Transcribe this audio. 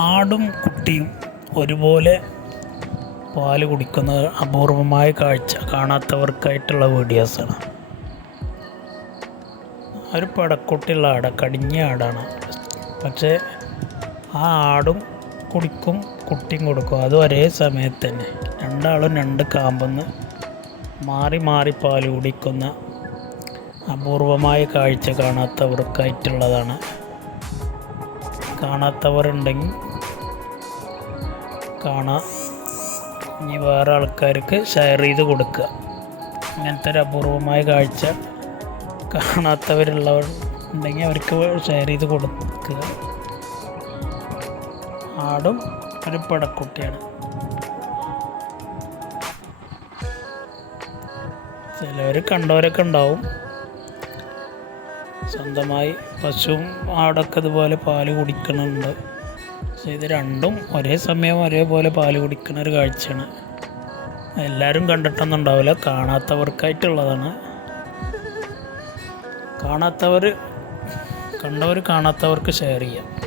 ആടും കുട്ടിയും ഒരുപോലെ പാല് കുടിക്കുന്ന അപൂർവമായ കാഴ്ച കാണാത്തവർക്കായിട്ടുള്ള വീഡിയോസാണ്. ഒരു പടക്കുട്ടിയുള്ള കടിഞ്ഞ ആടാണ്. പക്ഷേ ആ ആടും കുടിക്കും, കുട്ടിയും കൊടുക്കും. അത് ഒരേ സമയത്ത് തന്നെ രണ്ടാളും രണ്ട് കാമ്പെന്ന് മാറി മാറി പാല് കുടിക്കുന്ന അപൂർവമായ കാഴ്ച കാണാത്തവർക്കായിട്ടുള്ളതാണ്. കാണാത്തവരുണ്ടെങ്കിൽ കാണാം. ഇനി വേറെ ആൾക്കാർക്ക് ഷെയർ ചെയ്ത് കൊടുക്കുക. ഇങ്ങനത്തെ ഒരു അപൂർവമായ കാഴ്ച കാണാത്തവരുള്ളവർ ഉണ്ടെങ്കിൽ അവർക്ക് ഷെയർ ചെയ്ത് കൊടുക്കുക. ആടും ഒരു പടക്കുട്ടിയാണ്. ചിലവർ കണ്ടവരൊക്കെ ഉണ്ടാവും. സ്വന്തമായി പശുവും ആടൊക്കെ ഇതുപോലെ പാല് കുടിക്കുന്നുണ്ട്. പക്ഷേ ഇത് രണ്ടും ഒരേ സമയം ഒരേപോലെ പാല് കുടിക്കുന്ന ഒരു കാഴ്ചയാണ്. എല്ലാവരും കണ്ടിട്ടൊന്നും ഉണ്ടാവില്ല, കാണാത്തവർക്കായിട്ടുള്ളതാണ്. കണ്ടവർ കാണാത്തവർക്ക് ഷെയർ ചെയ്യാം.